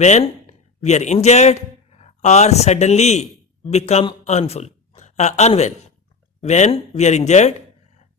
When we are injured or suddenly become unwell. When we are injured,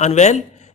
unwell,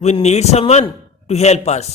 we need someone to help us,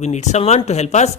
We need someone to help us,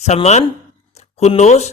Someone who knows,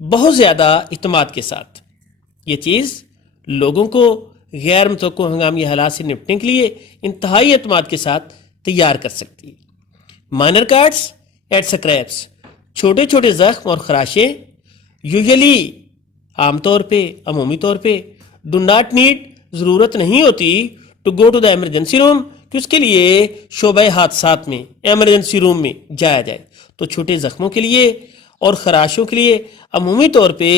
بہت زیادہ اعتماد کے ساتھ. یہ چیز لوگوں کو غیر متوقع ہنگامی حالات سے نپٹنے کے لیے انتہائی اعتماد کے ساتھ تیار کر سکتی ہے. مائنر کٹس اینڈ اسکریپس، چھوٹے چھوٹے زخم اور خراشیں یوزلی عام طور پہ، عمومی طور پہ ڈو ناٹ نیڈ، ضرورت نہیں ہوتی to go to the emergency room کہ اس کے لیے شعبۂ حادثات میں ایمرجنسی روم میں جایا جائے. تو چھوٹے زخموں کے لیے اور خراشوں کے لیے عمومی طور پہ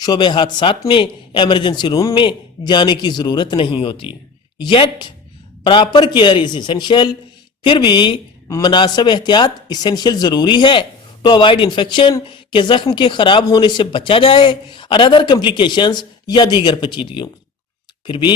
شعبۂ حادثات میں ایمرجنسی روم میں جانے کی ضرورت نہیں ہوتی. Yet proper care is essential, پھر بھی مناسب احتیاط اسینشیل ضروری ہے ٹو اوائڈ انفیکشن کہ زخم کے خراب ہونے سے بچا جائے اور ادر کمپلیکیشنز یا دیگر پیچیدگیوں. پھر بھی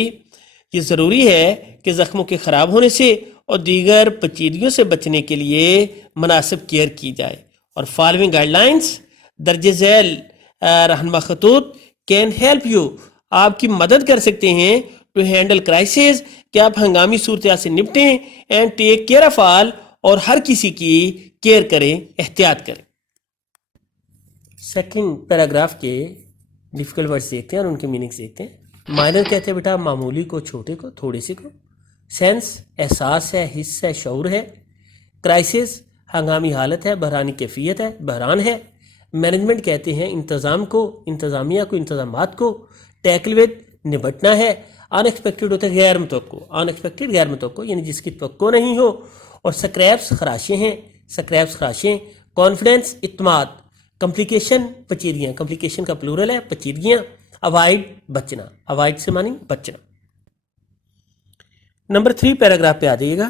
یہ ضروری ہے کہ زخموں کے خراب ہونے سے اور دیگر پیچیدگیوں سے بچنے کے لیے مناسب کیئر کی جائے. اور فالوئنگ گائیڈ لائنس درج ذیل رہنما خطوط کین ہیلپ یو، آپ کی مدد کر سکتے ہیں ٹو ہینڈل کرائسس، کہ آپ ہنگامی صورتحال سے نپٹیں، and take care of all, اور ہر کسی کی کیئر کریں، احتیاط کریں. سیکنڈ پیراگراف کے ڈیفیکلٹ ورڈز دیکھتے ہیں اور ان کے میننگس دیکھتے ہیں. مائنر کہتے ہیں بیٹا معمولی کو، چھوٹے کو، تھوڑے سے کو. سینس احساس ہے، حس ہے، شعور ہے. کرائسس ہنگامی حالت ہے، بحرانی کیفیت ہے، بحران ہے. مینجمنٹ کہتے ہیں انتظام کو، انتظامیہ کو، انتظامات کو. ٹیکل ود نبٹنا ہے. ان ایکسپیکٹڈ ہوتا ہے غیر متوقع، ان ایکسپیکٹڈ غیر متوقع یعنی جس کی توقع نہیں ہو. اور سکریپس خراشیں ہیں، سکریپس خراشیں. کانفیڈنس اعتماد. کمپلیکیشن پیچیدگیاں، کمپلیکیشن کا پلورل ہے پیچیدگیاں. اوائڈ بچنا، اوائڈ سے مانی بچنا. نمبر 3 پیراگراف پہ آ جائیے گا.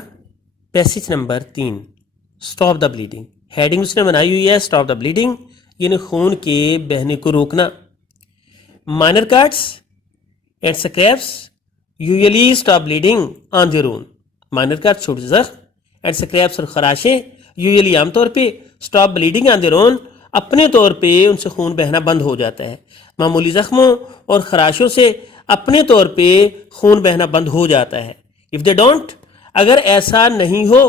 Passage number 3 stop the bleeding. Heading اس نے بنائی ہوئی ہے اسٹاپ دا بلیڈنگ یعنی خون کے بہنے کو روکنا. Minor cuts and scrapes usually stop bleeding on their own. Minor cuts چھوٹے زخم اینڈ سکریپس اور خراشیں یوزلی عام طور پہ stop bleeding on their own اپنے طور پہ ان سے خون بہنا بند ہو جاتا ہے. معمولی زخموں اور خراشوں سے اپنے طور پہ خون بہنا بند ہو جاتا ہے. اف دے ڈونٹ، اگر ایسا نہیں ہو،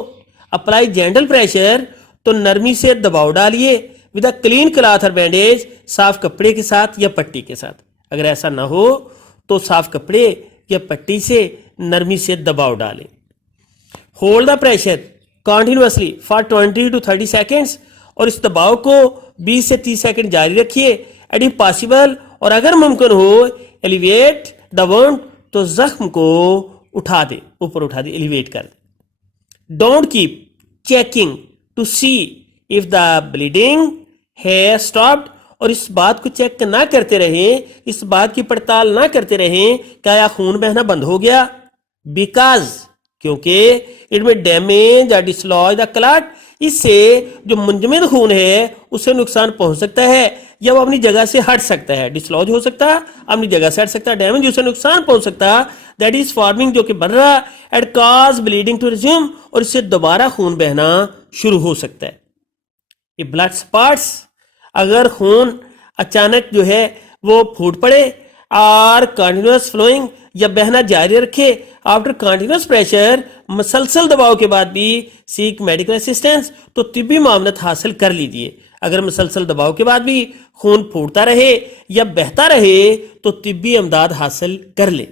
اپلائی جینٹل پریشر، تو نرمی سے دباؤ ڈالیے. ود اے کلین کلاتھ اور بینڈیج، صاف کپڑے کے ساتھ یا پٹی کے ساتھ. اگر ایسا نہ ہو تو صاف کپڑے یا پٹی سے نرمی سے دباؤ ڈالیں. Hold the pressure continuously for 20 to 30 seconds، اور اس دباؤ کو 20 سے 30 سیکنڈ جاری رکھیے. اینڈ اف پاسبل، اور اگر ممکن ہو، ایلیویٹ دا وونڈ، تو زخم کو اٹھا دے، اوپر اٹھا دے، ایلیویٹ کر دے. Don't keep checking to see if the bleeding has stopped, اور اس بات کو چیک نہ کرتے رہیں، اس بات کی پڑتال نہ کرتے رہیں کہ آیا خون بہنا بند ہو گیا. بیکاز، کیونکہ اٹ میں ڈیمیج اور ڈسلوج دا کلاٹ، اس سے جو منجمد خون ہے اسے نقصان پہنچ سکتا ہے یا وہ اپنی جگہ سے ہٹ سکتا ہے. ڈسلوج ہو سکتا ہے، اپنی جگہ سے ہٹ سکتا ہے. ڈیمیج، اسے نقصان پہنچ سکتا، دیٹ از فارمنگ، جو کہ بن رہا، and cause bleeding to resume, اور اس سے دوبارہ خون بہنا شروع ہو سکتا ہے. یہ بلڈ سپاٹس، اگر خون اچانک جو ہے وہ پھوٹ پڑے، اور کنٹینیوس فلوئنگ یا بہنا جاری رکھے آفٹر کنٹینیوس پریشر، مسلسل دباؤ کے بعد بھی سیک میڈیکل اسسٹنس، تو طبی معاونت حاصل کر لیجیے. اگر مسلسل دباؤ کے بعد بھی خون پھوٹتا رہے یا بہتا رہے تو طبی امداد حاصل کر لے.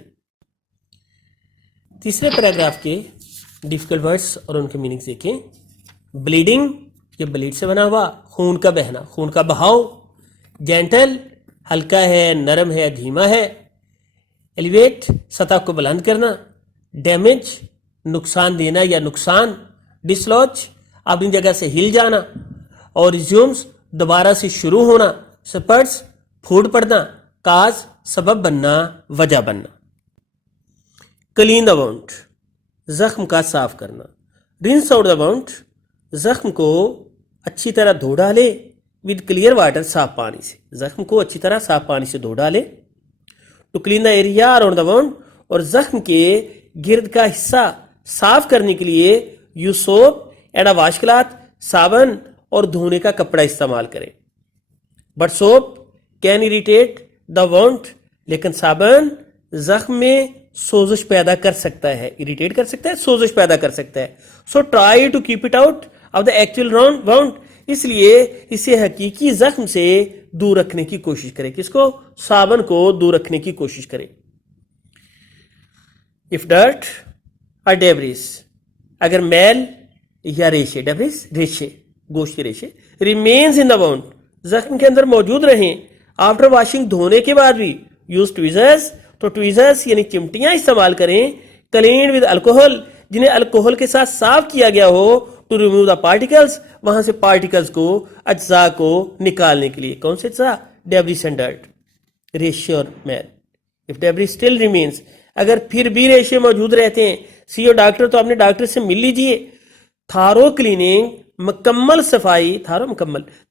تیسرے پیراگراف کے ڈیفیکلٹ ورڈز اور ان کے میننگز دیکھیں. بلیڈنگ، یہ بلیڈ سے بنا ہوا، خون کا بہنا، خون کا بہاؤ. جینٹل، ہلکا ہے، نرم ہے، دھیما ہے. ایلیویٹ، سطح کو بلند کرنا. ڈیمیج، نقصان دینا یا نقصان. ڈسلوج، اپنی جگہ سے ہل جانا. اور ریزیومز، دوبارہ سے شروع ہونا. سپرٹس، پھوٹ پڑنا. کاز، سبب بننا، وجہ بننا. کلین دا وونڈ، زخم کا صاف کرنا. رنس آؤٹ دا وونڈ، زخم کو اچھی طرح دھو ڈالے. ود کلیئر واٹر، صاف پانی سے. زخم کو اچھی طرح صاف پانی سے دھو ڈالے. To clean the area around the wound, اور زخم کے گرد کا حصہ صاف کرنے کے لیے use soap and a washcloth, صابن اور دھونے کا کپڑا استعمال کریں. But soap can irritate the wound, لیکن صابن زخم میں سوزش پیدا کر سکتا ہے، اریٹیٹ کر سکتا ہے، سوزش پیدا کر سکتا ہے. So try to keep it out of the actual wound, اس لیے اسے حقیقی زخم سے دور رکھنے کی کوشش کرے. کس کو؟ صابن کو دور رکھنے کی کوشش کرے. if dirt or debris, اگر میل یا ریشے، ڈیبریز ریشے، گوشت کے ریشے، remains in the wound، زخم کے اندر موجود رہیں، آفٹر واشنگ دھونے کے بعد بھی، یوز ٹویزرز، تو ٹویزرز یعنی چمٹیاں استعمال کریں، کلین ود الکوہل، جنہیں الکوہل کے ساتھ صاف کیا گیا ہو، ٹو ریموو دا پارٹیکلز، وہاں سے پارٹیکلز کو، اجزاء کو نکالنے کے لیے. کون سے اجزاء؟ ڈیبریز اینڈ ڈرٹ، ریشے اور میل. if debris still remains، اگر پھر بھی ریشے موجود رہتے ہیں، سی او ڈاکٹر، تو اپنے ڈاکٹر سے مل لیجئے. تھارو کلیننگ، مکمل صفائی،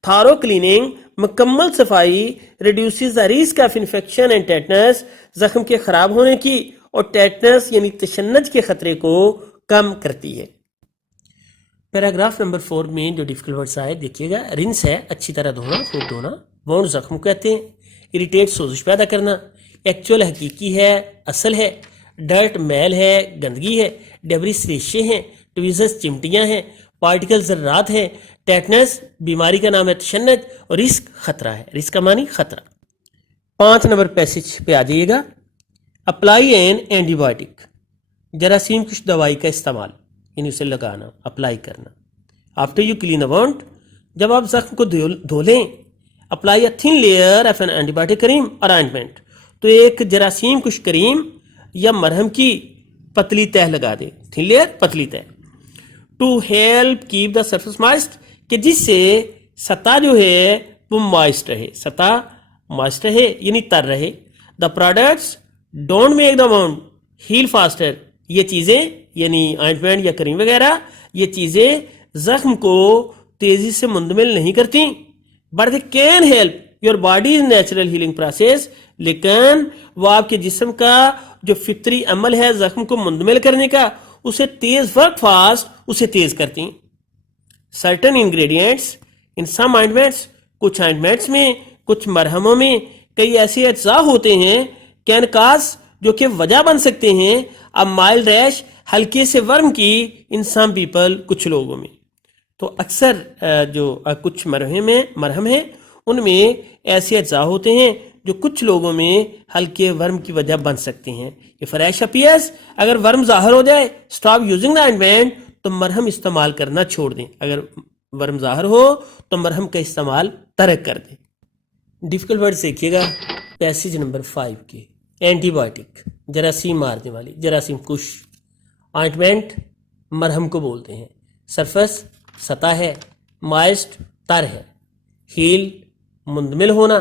تھارو کلیننگ مکمل صفائی، reduces the risk of infection and tetanus, زخم کے خراب ہونے کی اور ٹیٹنس یعنی تشنج کے خطرے کو کم کرتی ہے. پیراگراف نمبر 4 میں جو ڈیفیکلٹ ورڈز آئے دیکھیے گا. رنس ہے اچھی طرح دھونا، خوب دھونا. وونڈ زخم کہتے ہیں. اریٹیٹ سوزش پیدا کرنا. ایکچوئل حقیقی ہے، اصل ہے. ڈرٹ میل ہے، گندگی ہے. ڈیبریز ریشے ہیں. ٹویزرز چمٹیاں ہیں. پارٹیکل ذرات ہیں. ٹیٹنس بیماری کا نام ہے، تشنج. اور رسک خطرہ ہے. رسک کا معنی خطرہ. 5 نمبر پیسج پہ آ جائیے گا. اپلائی این اینٹی بایوٹک، جراثیم کش دوائی کا استعمال، یعنی اسے لگانا، اپلائی کرنا. After you clean a wound, جب آپ زخم کو دھو لیں. Apply a thin layer of an antibiotic cream or ointment, تو ایک جراثیم کش کریم یا مرہم کی پتلی تہ لگا دیں. تھن لیئر، پتلی تہ. To help keep the surface moist, کہ جس سے سطح جو ہے وہ مائسٹ رہے، سطح مائسٹ رہے یعنی تر رہے. The products don't make the wound heal faster, یہ چیزیں یعنی آئنٹمنٹ یا کریم وغیرہ، یہ چیزیں زخم کو تیزی سے مندمل نہیں کرتی. But they can help your bodies natural healing process, لیکن وہ آپ کے جسم کا جو فطری عمل ہے زخم کو مندمل کرنے کا، اسے تیز ورک فاسٹ، اسے تیز کرتی ہیں. سرٹن انگریڈینٹس ان سم آئنٹمنٹس، کچھ آئنٹمنٹس میں، کچھ مرہموں میں کئی ایسے اجزاء ہوتے ہیں کین کاز، جو کہ وجہ بن سکتے ہیں اب مائلڈ ریش، ہلکے سے ورم کی، ان سم پیپل، کچھ لوگوں میں. تو اکثر جو کچھ مرہم ہیں ان میں ایسے اجزاء ہوتے ہیں جو کچھ لوگوں میں ہلکے ورم کی وجہ بن سکتے ہیں. یہ فریش اپیئرس، اگر ورم ظاہر ہو جائے، اسٹاپ یوزنگ دا آئنٹمنٹ، تو مرہم استعمال کرنا چھوڑ دیں. اگر ورم ظاہر ہو تو مرہم کا استعمال ترک کر دیں. ڈیفیکلٹ ورڈز دیکھیے گا پیسیج نمبر 5 کے. اینٹی بایوٹک، جراثیم مارنے والی، جراثیم کش. آئنٹمنٹ، مرہم کو بولتے ہیں. سرفس، سطح ہے. مائسٹ، تر ہے. ہیل، مندمل ہونا.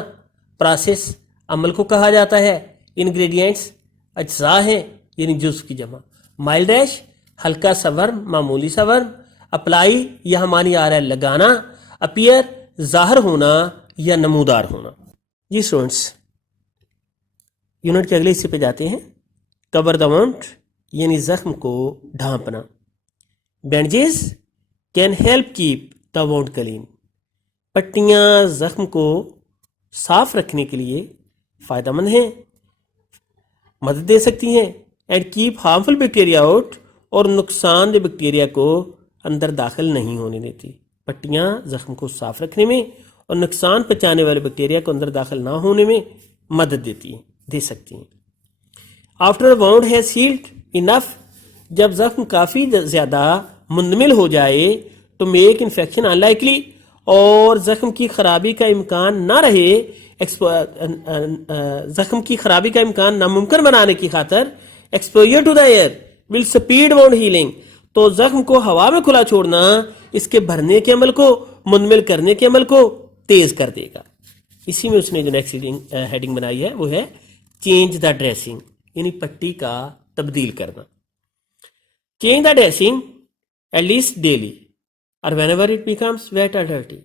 پروسیس، عمل کو کہا جاتا ہے. انگریڈینٹس، اجزاء ہیں یعنی جزو کی جمع. مائلڈ ریش، ہلکا سا ورم، معمولی سا ورم. اپلائی، یہ معنی آ رہا ہے لگانا. اپیئر، ظاہر ہونا یا نمودار ہونا. جی اسٹوڈنٹس، یونٹ کے اگلے حصے پہ جاتے ہیں. کور دا وانڈ یعنی زخم کو ڈھانپنا. Bandages can help keep the wound clean, پٹیاں زخم کو صاف رکھنے کے لیے فائدہ مند ہیں، مدد دے سکتی ہیں. And keep harmful bacteria out, اور نقصان دہ بیکٹیریا کو اندر داخل نہیں ہونے دیتی. پٹیاں زخم کو صاف رکھنے میں اور نقصان پہنچانے والے بیکٹیریا کو اندر داخل نہ ہونے میں مدد دے سکتی ہیں. آفٹر وانڈ ہیز ہیلڈ انف، جب زخم کافی زیادہ مندمل ہو جائے تو میک انفیکشن ان لائکلی، اور زخم کی خرابی کا امکان نہ رہے، زخم کی خرابی کا امکان ناممکن بنانے کی خاطر exposure to the air will speed wound healing, تو زخم کو ہوا میں کھلا چھوڑنا اس کے بھرنے کے عمل کو، مندمل کرنے کے عمل کو تیز کر دے گا. اسی میں اس نے جو نیکسٹ ہیڈنگ بنائی ہے وہ ہے چینج دا ڈریسنگ، یعنی پٹی کا تبدیل کرنا. Change the dressing at least daily or whenever it becomes wet or dirty,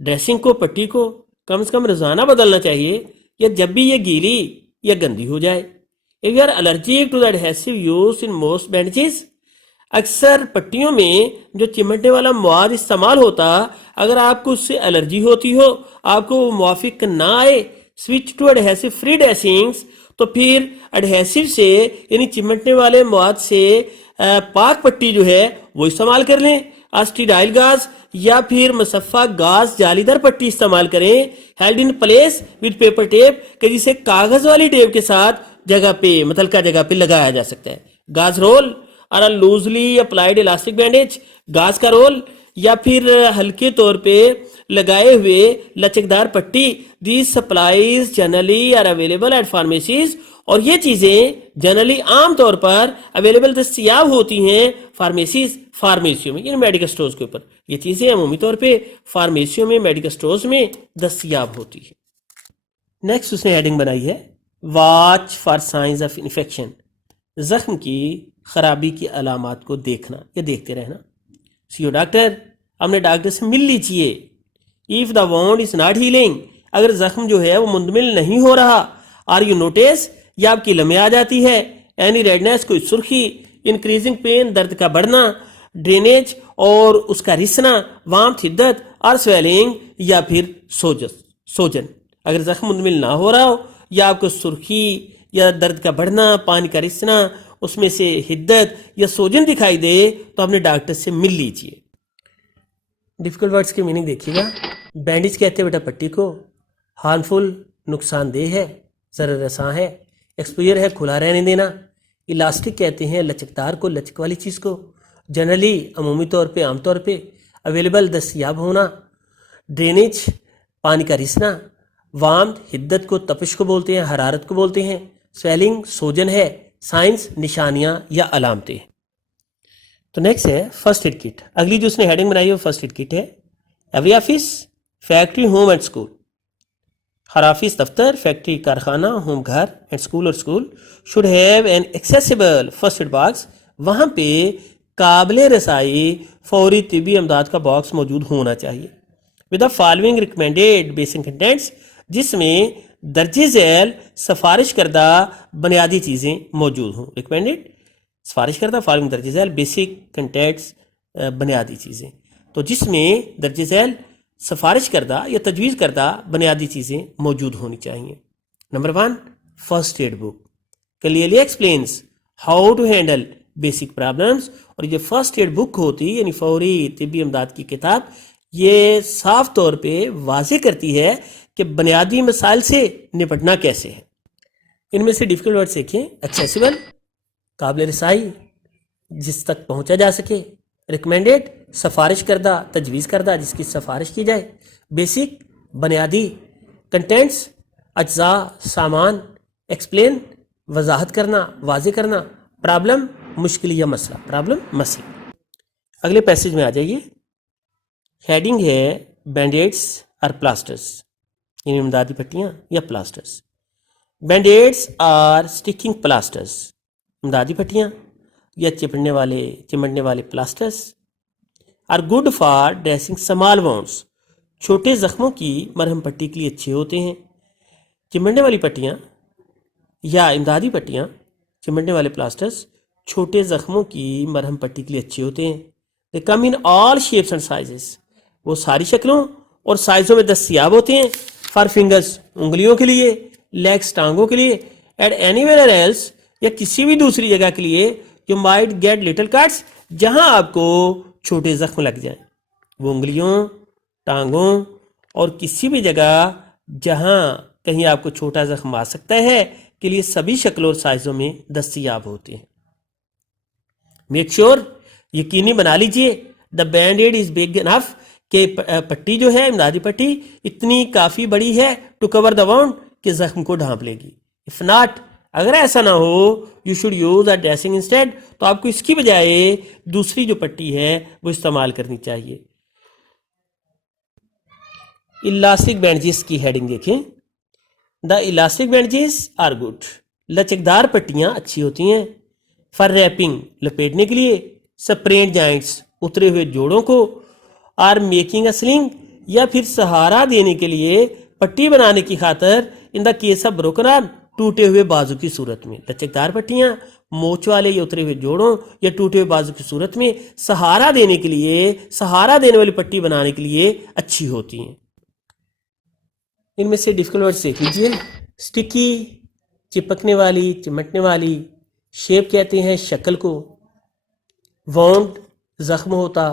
dressing کو، پٹی کو کم از کم روزانہ بدلنا چاہیے یا جب بھی یہ گیلی یا گندی ہو جائے. If you are allergic to the adhesive used in most bandages، اکثر پٹیوں میں جو چمٹنے والا مواد استعمال ہوتا، اگر آپ کو اس سے الرجی ہوتی ہو، آپ کو وہ موافق نہ آئے، سوئچ ٹو ایڈہیسو فری ڈریسنگس، تو پھر ایڈہیسو سے یعنی چمٹنے والے مواد سے پاک پٹی جو ہے وہ استعمال کر لیں. اسٹیرائل گاز یا پھر مصفہ گاز جالی دار پٹی استعمال کریں held in place with paper tape کہ جسے کاغذ والی ٹیپ کے ساتھ جگہ پہ متعلقہ جگہ پہ لگایا جا سکتا ہے. گاز رول اور لوزلی اپلائیڈ الاسٹک بینڈیج، گاز کا رول یا پھر ہلکے طور پہ لگائے ہوئے لچکدار پٹی. These supplies generally are available at pharmacies, اور یہ چیزیں جنرلی عام طور پر اویلیبل دستیاب ہوتی ہیں فارمیسیز، فارمیسیوں میں، یعنی میڈیکل سٹورز کے اوپر. یہ چیزیں عمومی طور پہ فارمیسیوں میں، میڈیکل سٹورز میں دستیاب ہوتی ہیں. نیکسٹ اس نے ہیڈنگ بنائی ہے watch for signs of infection, زخم کی خرابی کی علامات کو دیکھنا یا دیکھتے رہنا. سیو ڈاکٹر، ہم نے ڈاکٹر سے مل لیجیے. If the Wundt is not healing, اگر زخم جو ہے وہ مندمل نہیں ہو رہا. آر یو نوٹس، یا آپ کی لمحے آ جاتی ہے. اینی ریڈنس، کوئی سرخی. انکریزنگ پین، درد کا بڑھنا. ڈرینیج اور اس کا رسنا. وامت، حدت. اور سویلنگ یا پھر سوجن. اگر زخم مندمل نہ ہو رہا ہو یا آپ کو سرخی یا درد کا بڑھنا، پانی کا رسنا، اس میں سے حدت یا سوجن دکھائی دے تو اپنے ڈاکٹر سے مل لیجیے. ڈیفیکلٹ ورڈز کی میننگ دیکھیے گا. بینڈیج کہتے ہیں بیٹا پٹی کو. ہارمفل، نقصان دہ ہے، ضرر رساں ہے. ایکسپوئر ہے، کھلا رہنے دینا. الاسٹک کہتے ہیں لچکدار کو، لچک والی چیز کو. جنرلی، عمومی طور پہ، عام طور پہ. اویلیبل، دستیاب ہونا. ڈرینیج، پانی کا رسنا. وامت، حدت کو، تپش کو بولتے ہیں، حرارت کو بولتے ہیں. سویلنگ، سوجن ہے. سائنس، نشانیاں یا علامتیں. تو نیکسٹ ہے فرسٹ ایڈ کٹ. اگلی جو اس نے ہیڈنگ بنائی ہے وہ فرسٹ ایڈ کٹ ہے. Every office, factory, home and school. Hare office دفتر، فیکٹری کارخانہ، ہوم گھر، اینڈ اسکول اور school should have an accessible first aid box. وہاں پہ قابل رسائی فوری طبی امداد کا باکس موجود ہونا چاہیے. With the following recommended basic contends, جس میں درج ذیل سفارش کردہ بنیادی چیزیں موجود ہوں. ریکمینڈیڈ، سفارش کردہ، فالوئنگ درج ذیل، بیسک کنٹینٹس بنیادی چیزیں. تو جس میں درج ذیل سفارش کردہ یا تجویز کردہ بنیادی چیزیں موجود ہونی چاہیے. Number 1، first aid book clearly explains how to handle basic problems. اور یہ فرسٹ ایڈ بک ہوتی یعنی فوری طبی امداد کی کتاب، یہ صاف طور پہ واضح کرتی ہے کہ بنیادی مسائل سے نپٹنا کیسے ہے. ان میں سے ڈیفیکلٹ ورڈ دیکھیں. ایکسیسیبل، قابل رسائی، جس تک پہنچا جا سکے. ریکمینڈیڈ، سفارش کردہ، تجویز کردہ، جس کی سفارش کی جائے. بیسک، بنیادی. کنٹینٹس، اجزاء، سامان. ایکسپلین، وضاحت کرنا، واضح کرنا. پرابلم، مشکل یا مسئلہ. پرابلم، مسئلہ. اگلے پیسج میں آ جائیے. ہیڈنگ ہے بینڈیڈس اور پلاسٹرس، یعنی امدادی پٹیاں یا پلاسٹرس. بینڈیڈس آر اسٹکنگ پلاسٹرس، امدادی پٹیاں یا چمٹنے والے plasters are good for dressing small wounds, چھوٹے زخموں کی مرہم پٹی کے لیے اچھے ہوتے ہیں. چمٹنے والی پٹیاں یا امدادی پٹیاں، چمٹنے والے پلاسٹرس چھوٹے زخموں کی مرہم پٹی کے لیے اچھے ہوتے ہیں. دے کم ان آل شیپس اینڈ سائزز، وہ ساری شکلوں اور سائزوں میں دستیاب ہوتے ہیں. فار فنگرس، انگلیوں کے لیے. لیگس، ٹانگوں کے لیے. ایٹ اینی ویئر ایلس، یا کسی بھی دوسری جگہ کے لیے. You might get little cuts, جہاں آپ کو چھوٹے زخم لگ جائیں. وہ انگلیوں، ٹانگوں اور کسی بھی جگہ جہاں کہیں آپ کو چھوٹا زخم آ سکتا ہے کے لیے سبھی شکلوں اور سائزوں میں دستیاب ہوتے ہیں. میک شیور، یقینی بنا لیجئے. The band aid is big enough, کہ پٹی جو ہے، امدادی پٹی اتنی کافی بڑی ہے. ٹو کور دا وانڈ، کہ زخم کو ڈھانپ لے گی. اف ناٹ، اگر ایسا نہ ہو، you should use a dressing instead, تو آپ کو اس کی بجائے دوسری جو پٹی ہے وہ استعمال کرنی چاہیے. الاسٹک بینڈیجز کی ہیڈنگ دیکھیں. دا الاسٹک بینڈیجز آر گڈ، لچکدار پٹیاں اچھی ہوتی ہیں. فار ریپنگ، لپیٹنے کے لیے. سپرینٹ جوائنٹس، اترے ہوئے جوڑوں کو. آر میکنگ اے سلنگ، یا پھر سہارا دینے کے لیے پٹی بنانے کی خاطر. ان دا کیس آف بروکن آرم، ٹوٹے ہوئے بازو کی صورت میں. لچکدار پٹیاں موچ والے یا اترے ہوئے جوڑوں یا ٹوٹے ہوئے بازو کی صورت میں سہارا دینے کے لیے، سہارا دینے والی پٹی بنانے کے لیے اچھی ہوتی ہیں. ان میں سے ڈیفیکلٹ ورڈز دیکھ لیجیے. اسٹکی، چپکنے والی، چمٹنے والی. شیپ کہتے ہیں شکل کو. وونڈ، زخم ہوتا.